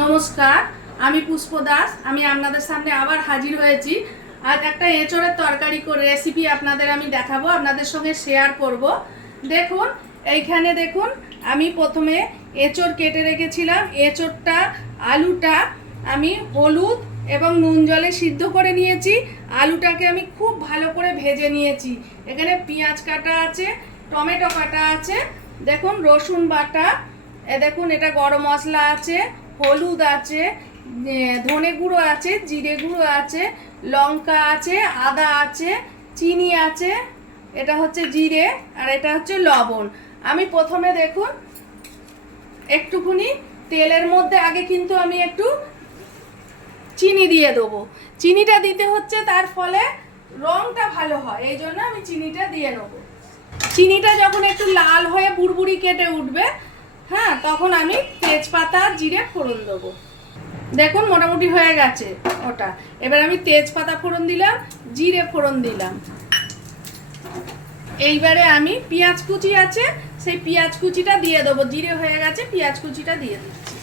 নমস্কার, আমি পুষ্প দাস। আমি আপনাদের সামনে আবার হাজির হয়েছি। আজ একটা এঁচোড়ের তরকারি করে রেসিপি আপনাদের আমি দেখাবো, আপনাদের সঙ্গে শেয়ার করব। দেখুন, এইখানে দেখুন, আমি প্রথমে এঁচোড় কেটে রেখেছিলাম। এঁচোড়টা, আলুটা আমি হলুদ এবং নুন জলে সিদ্ধ করে নিয়েছি। আলুটাকে আমি খুব ভালো করে ভেজে নিয়েছি। এখানে পেঁয়াজ কাটা আছে, টমেটো কাটা আছে, দেখুন রসুন বাটা, দেখুন এটা গরম মশলা আছে, হলুদ আছে, ধনে গুঁড়ো আছে, জিরে গুঁড়ো আছে, লঙ্কা আছে, আদা আছে, চিনি আছে, এটা হচ্ছে জিরে, আর এটা হচ্ছে লবণ। আমি প্রথমে দেখুন একটুখানি তেলের মধ্যে আগে কিন্তু আমি একটু চিনি দিয়ে দেবো। চিনিটা দিতে হচ্ছে, তার ফলে রঙটা ভালো হয়, এই জন্য আমি চিনিটা দিয়ে নেবো। চিনিটা যখন একটু লাল হয়ে বুড়বুড়ি কেটে উঠবে, হ্যাঁ, তখন আমি তেজপাতা জিরে ফোড়ন দেবো। দেখুন মোটামুটি হয়ে গেছে ওটা। এবার আমি তেজপাতা ফোড়ন দিলাম, জিরে ফোড়ন দিলাম। এইবারে আমি পেঁয়াজ কুচি আছে, সেই পেঁয়াজ কুচিটা দিয়ে দেবো। জিরে হয়ে গেছে, পেঁয়াজ কুচিটা দিয়ে দিচ্ছি।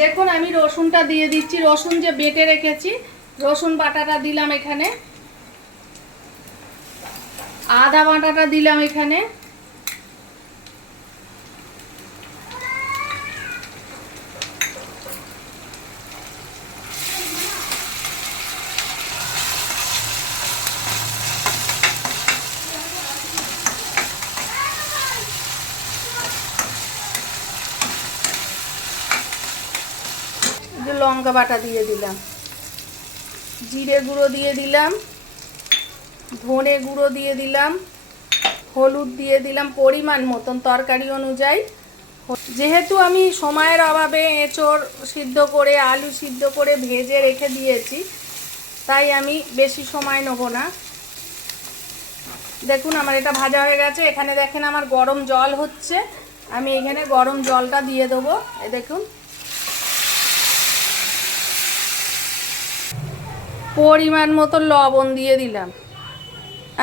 দেখুন আমি রসুনটা দিয়ে দিচ্ছি। রসুন যে বেটে রেখেছি, রসুন বাটাটা দিলাম এখানে, আদা বাটাটা দিলাম এখানে, লঙ্কা বাটা দিয়ে দিলাম, জিরে গুঁড়ো দিয়ে দিলাম, ধনে গুঁড়ো দিয়ে দিলাম, হলুদ দিয়ে দিলাম পরিমাণ মতন তরকারি অনুযায়ী। যেহেতু আমি সময়ের অভাবে এঁচোড় সিদ্ধ করে, আলু সিদ্ধ করে ভেজে রেখে দিয়েছি, তাই আমি বেশি সময় নেব না। দেখুন আমার এটা ভাজা হয়ে গেছে। এখানে দেখেন আমার গরম জল হচ্ছে, আমি এখানে গরম জলটা দিয়ে দেবো। এই দেখুন পরিমাণ মতো লবণ দিয়ে দিলাম।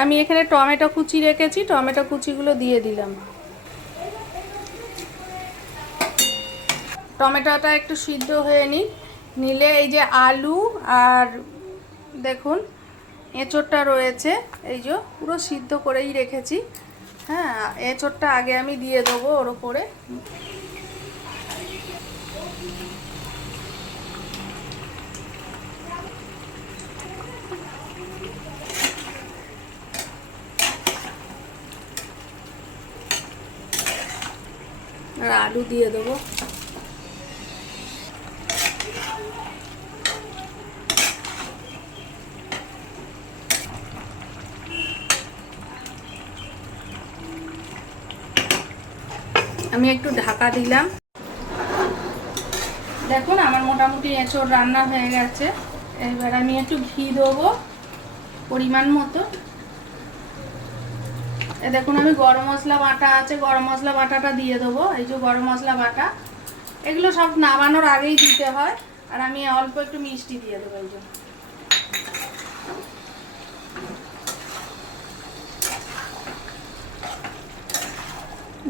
আমি এখানে টমেটো কুচি রেখেছি, টমেটো কুচিগুলো দিয়ে দিলাম। টমেটোটা একটু সিদ্ধ হয়ে নিলে এই যে আলু আর দেখুন এঁচোড়টা রয়েছে, এই যে পুরো সিদ্ধ করেই রেখেছি। হ্যাঁ, এঁচোড়টা আগে আমি দিয়ে দেবো ওর ওপরে। আর আলু দিয়ে দেবো। আমি একটু ঢাকা দিলাম। দেখুন আমার মোটামুটি এঁচোড় রান্না হয়ে গেছে। এবার আমি একটু ঘি দেবো পরিমাণ মতো। দেখুন আমি গরম মশলা বাটা আছে, গরম মশলা বাটাটা দিয়ে দেবো। এই যে গরম মশলা বাটা, এগুলো সব নামানোর আগেই দিতে হয়। আর আমি অল্প একটু মিষ্টি দিয়ে দেবো। এই যে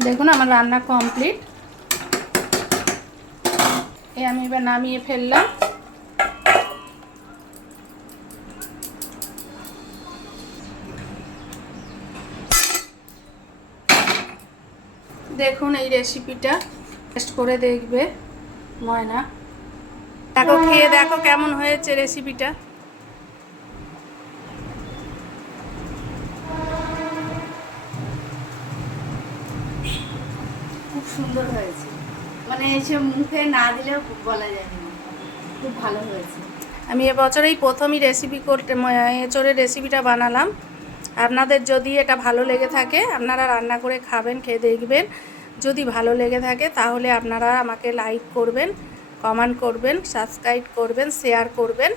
দেখুন আমার রান্না কমপ্লিট। আমি এবার নামিয়ে ফেললাম। দেখুন এই রেসিপিটা টেস্ট করে দেখবে ময়না। দেখো, খেয়ে দেখো কেমন হয়েছে রেসিপিটা। খুব সুন্দর হয়েছে, মানে এসে মুখে না দিলেও বলা যায় না, খুব ভালো হয়েছে। আমি এবছর এই প্রথমই রেসিপি করতে এঁচোড়ের রেসিপিটা বানালাম। আপনাদের যদি এটা ভালো লেগে থাকে, আপনারা রান্না করে খাবেন, খেয়ে দেখবেন। যদি ভালো লেগে থাকে তাহলে আপনারা আমাকে লাইক করবেন, কমেন্ট করবেন, সাবস্ক্রাইব করবেন, শেয়ার করবেন।